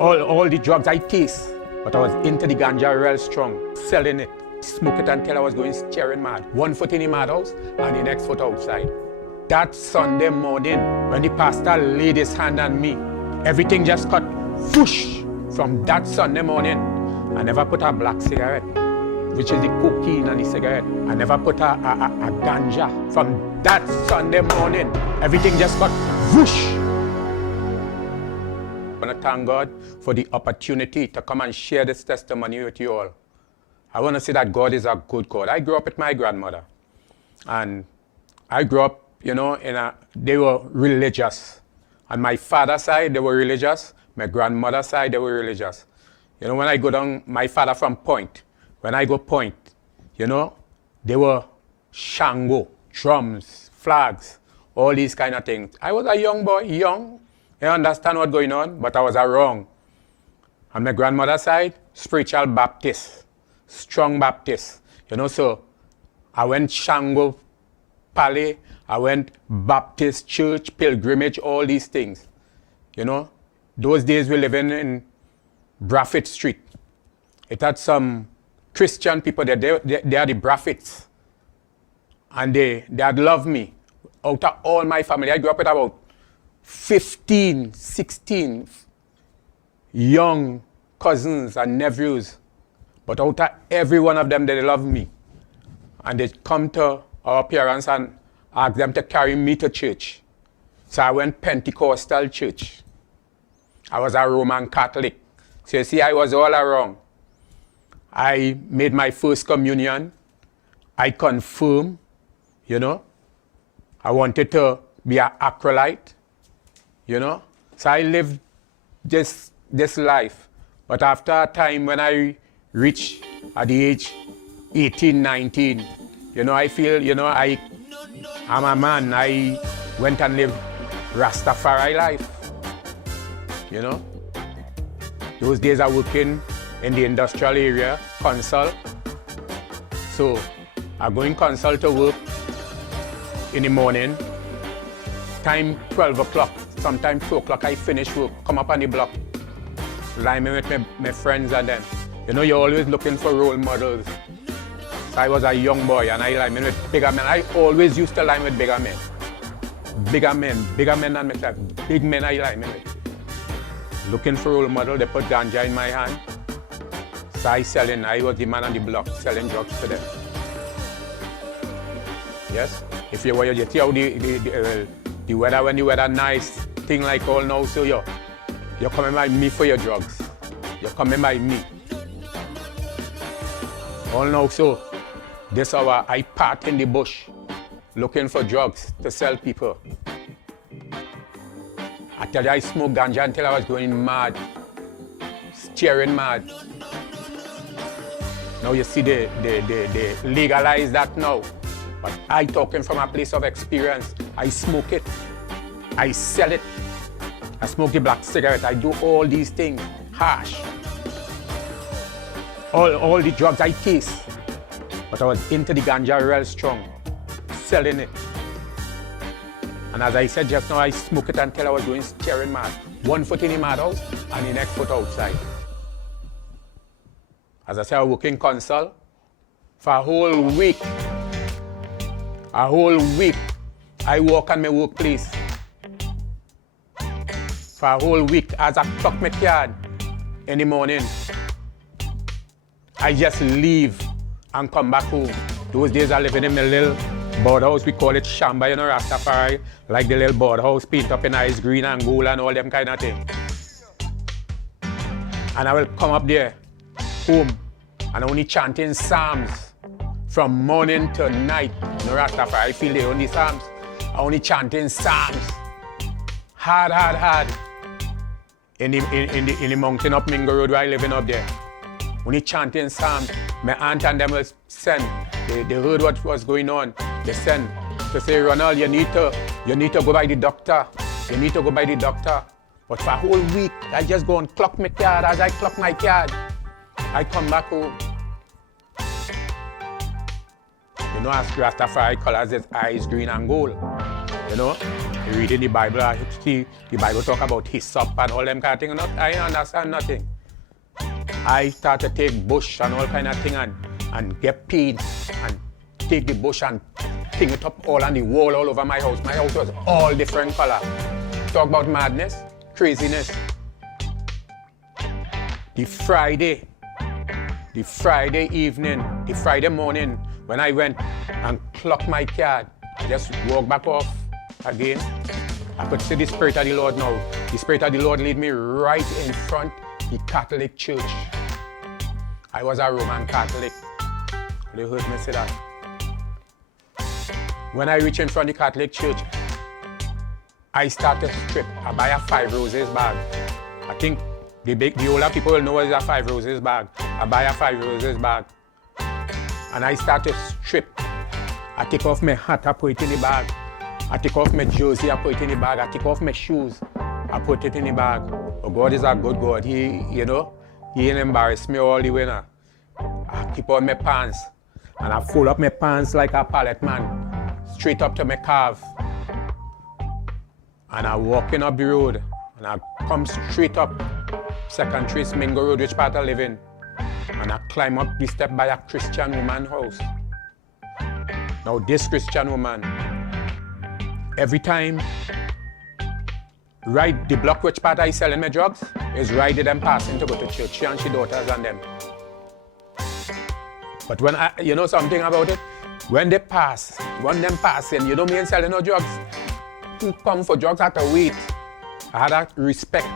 All the drugs I taste, but I was into the ganja real strong, selling it, smoke it until I was going staring mad. One foot in the madhouse and the next foot outside. That Sunday morning, when the pastor laid his hand on me, everything just got whoosh. From that Sunday morning, I never put a black cigarette, which is the cocaine and the cigarette. I never put a ganja. From that Sunday morning, everything just got whoosh. I want to thank God for the opportunity to come and share this testimony with you all. I want to say that God is a good God. I grew up with my grandmother. And I grew up, they were religious. On my father's side, they were religious. My grandmother's side, they were religious. When I go down, my father from Point. When I go Point, they were Shango, drums, flags, all these kind of things. I was a young boy, I understand what's going on, but I was wrong. On my grandmother's side, spiritual Baptist, strong Baptist. So I went Shango Palais, I went Baptist church, pilgrimage, all these things. Those days we living in Braffit Street. It had some Christian people there. They are the Braffits. And they had loved me. Out of all my family, I grew up with about 15, 16 young cousins and nephews. But out of every one of them, they loved me. And they come to our parents and ask them to carry me to church. So I went Pentecostal church. I was a Roman Catholic. So you see, I was all wrong. I made my first communion. I confirmed, I wanted to be an acolyte, So I lived this life. But after a time when I reached at the age 18, 19, I feel, I'm a man. I went and lived Rastafari life. Those days I working in the industrial area, consult. So I go in consult to work in the morning. Time 12 o'clock, sometimes 2 o'clock I finish work, come up on the block. Line me with my friends and them. You're always looking for role models. So I was a young boy and I line me with bigger men. I always used to line with bigger men. Bigger men than myself. Big men I line me with. Looking for role model, they put ganja in my hand. So I was the man on the block selling drugs to them. Yes? If you see how the weather, when the weather nice, thing like all now, so you're coming by me for your drugs. You're coming by me. All now, so this hour I part in the bush looking for drugs to sell people. I tell you, I smoked ganja until I was going mad, staring mad. Now you see they legalize that now. But I talking from a place of experience. I smoke it, I sell it, I smoke the black cigarette, I do all these things, hash. All the drugs I taste. But I was into the ganja real strong, selling it. And as I said just now, I smoke it until I was going staring mad. One foot in the madhouse and the next foot outside. As I said, I was working console for a whole week. I walk on my workplace. For a whole week, as I clock my card in the morning, I just leave and come back home. Those days I living in my little board house, we call it Shamba, Rastafari, like the little board house, paint up in ice green and gold and all them kind of things. And I will come up there, home, and only chanting psalms from morning to night. Rastafari, I feel the only psalms. I only chanting psalms. Hard. In the mountain up Mingo Road where I living up there. Only chanting psalms. My aunt and them was sent. They heard what was going on. They sent to say, Ronald, you need to go by the doctor. You need to go by the doctor. But for a whole week, I just go and clock my card. As I clock my card, I come back home. As Rastafari colors is ice green and gold. reading the Bible, I see the Bible talk about hyssop and all them kind of things. I understand nothing. I start to take bush and all kind of thing and get peed and take the bush and thing it up all on the wall all over my house. My house was all different color. Talk about madness, craziness. The Friday evening, the Friday morning, when I went and clocked my card, just walk back off again, I could see the Spirit of the Lord now. The Spirit of the Lord lead me right in front the Catholic Church. I was a Roman Catholic. They heard me say that. When I reach in front of the Catholic Church, I start to strip. I buy a 5 roses bag. I think the older people will know what is a 5 roses bag. I buy a 5 roses bag. And I start to strip. I take off my hat, I put it in the bag. I take off my jersey, I put it in the bag. I take off my shoes, I put it in the bag. Oh, God is a good God. He ain't embarrassed me all the way now. I keep on my pants. And I fold up my pants like a pallet man, straight up to my calf. And I walking up the road, and I come straight up 2nd Street, Mingo Road, which part I live in. And I climb up the step by a Christian woman's house. Now this Christian woman, every time, right the block which part I selling my drugs is right there them passing to go to church, she and she daughters and them. But when you know something about it, when they pass, when them passing, you don't mean selling no drugs. Who come for drugs have to wait. I had that respect.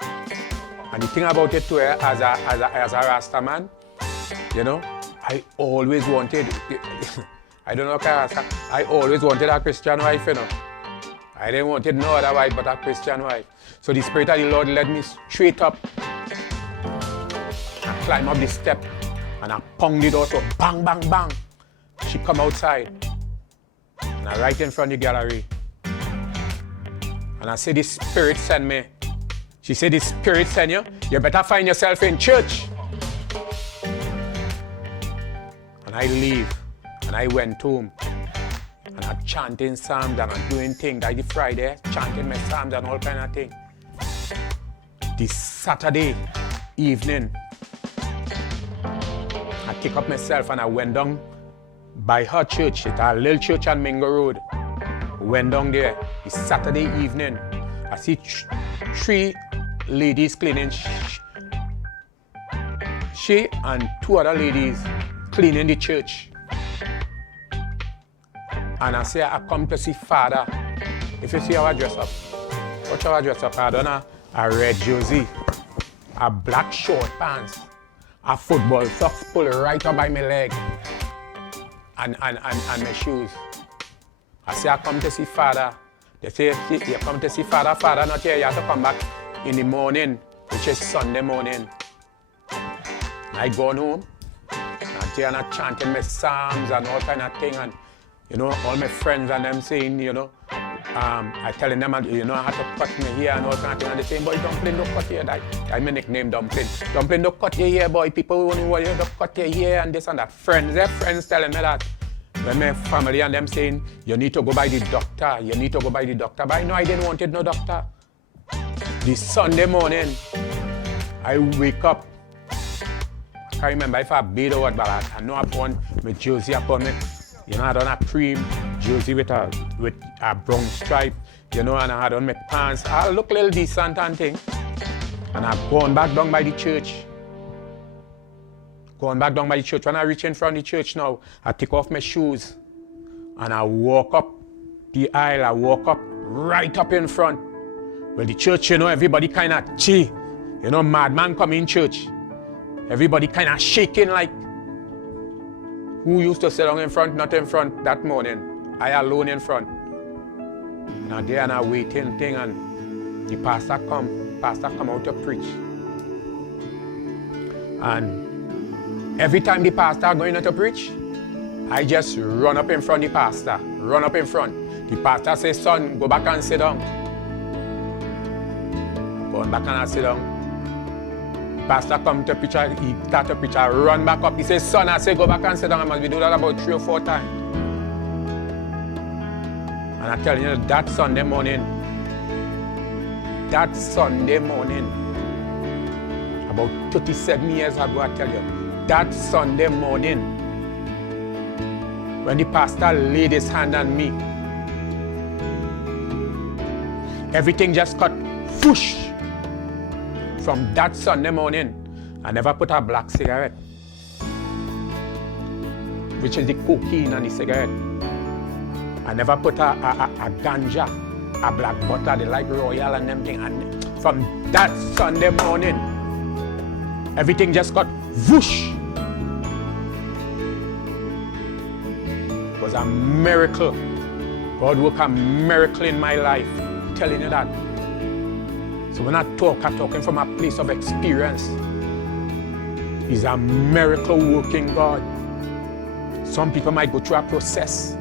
And the thing about it too, as a Rasta man, you know, I always wanted, I don't know Rasta, I always wanted a Christian wife, you know. I didn't want no other wife but a Christian wife. So the Spirit of the Lord led me straight up. I climb up the step and I pong the door, so bang, bang, bang. She come outside. And I right in front of the gallery. And I say, the Spirit sent me. She said, the Spirit sent you. You better find yourself in church. And I leave. And I went home. And I'm chanting psalms and I'm doing things. Like the Friday, chanting my psalms and all kind of things. This Saturday evening, I pick up myself and I went down by her church. It's a little church on Mingo Road. Went down there. It's Saturday evening. I see 3 ladies cleaning. She and 2 other ladies cleaning the church. And I say, I come to see Father. If you see how I dress up, watch how I dress up. I done a red jersey, a black short pants, a football socks pulled right up by my leg, and my shoes. I say, I come to see Father. They say, you come to see Father. Father not here. You have to come back in the morning, which is Sunday morning. And I gone home. And I'm chanting my psalms and all kind of thing. And, you know, all my friends and them saying, you know, I telling them, you know, I had to cut me here and all kind of thing. And they saying, boy, Dumpling, don't cut here. That's my nickname, Dumpling. Dumpling, don't cut your hair, boy. People only want you to cut your hair and this and that. Friends, their friends telling me that. When my family and them saying, you need to go by the doctor, you need to go by the doctor. But I know I didn't want no doctor. This Sunday morning, I wake up. I can't remember if I bathed or what, but I know I put my jersey upon me. You know, I done a cream jersey with a brown stripe, you know, and I had on my pants. I look a little decent and thing. And I've gone back down by the church. Going back down by the church. When I reach in front of the church now, I take off my shoes and I walk up the aisle. I walk up right up in front. Well, the church, you know, everybody kind of you know, madman come in church. Everybody kind of shaking like, who used to sit down in front, not in front that morning. I alone in front. Now there and I waiting thing and the pastor come out to preach. And every time the pastor going out to preach, I just run up in front of the pastor, run up in front. The pastor says, son, go back and sit down. Going back and I sit down. The pastor come to preach, he start to preach, I run back up. He says, son, I say, go back and sit down. I must be doing that about 3 or 4 times. And I'm telling you, that Sunday morning, about 37 years ago, I tell you, that Sunday morning, when the pastor laid his hand on me, everything just got whoosh. From that Sunday morning, I never put a black cigarette, which is the cocaine and the cigarette. I never put a ganja, a black butter, the light royal and them thing. And from that Sunday morning, everything just got whoosh. It was a miracle. God worked a miracle in my life. I'm telling you that. So when I talk, I'm talking from a place of experience. He's a miracle working God. Some people might go through a process,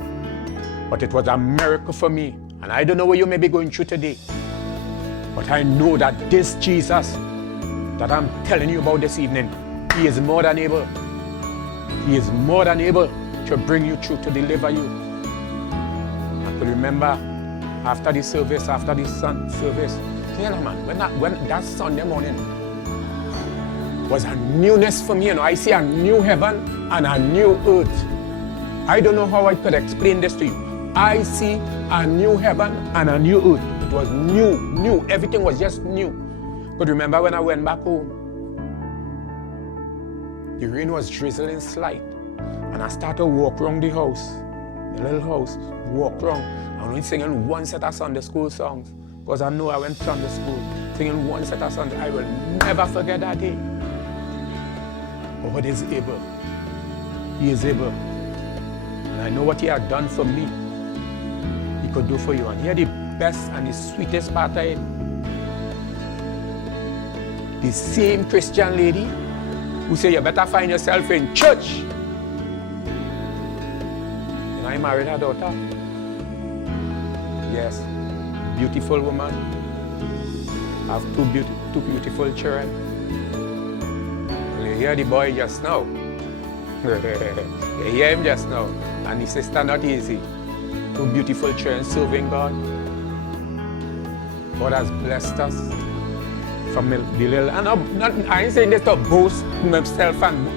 but it was a miracle for me. And I don't know what you may be going through today, but I know that this Jesus that I'm telling you about this evening, he is more than able. He is more than able to bring you through, to deliver you. I could remember after the service, after the service, you know, man, when that Sunday morning was a newness for me. You know, I see a new heaven and a new earth. I don't know how I could explain this to you. I see a new heaven and a new earth. It was new. Everything was just new. But remember when I went back home, the rain was drizzling slight, and I started to walk around the house, the little house, walk around. I was singing one set of Sunday school songs, because I know I went to Sunday school, singing one set of songs. I will never forget that day. God is able. He is able. And I know what he had done for me, he could do for you. And here the best and the sweetest part of it. The same Christian lady who said, you better find yourself in church. You know, I married her daughter. Yes, beautiful woman. I have two beautiful children. You hear the boy just now. You hear him just now. And his sister, not easy. Two beautiful children serving God. God has blessed us from the little, and I ain't saying this to boast myself and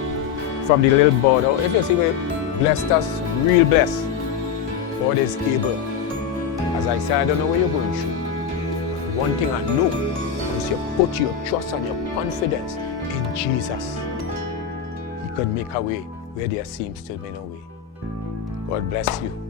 from the little border. If you see we blessed us, real blessed. God is able. As I said, I don't know what you're going through. One thing I know is you put your trust and your confidence in Jesus. He could make a way where there seems to be no way. God bless you.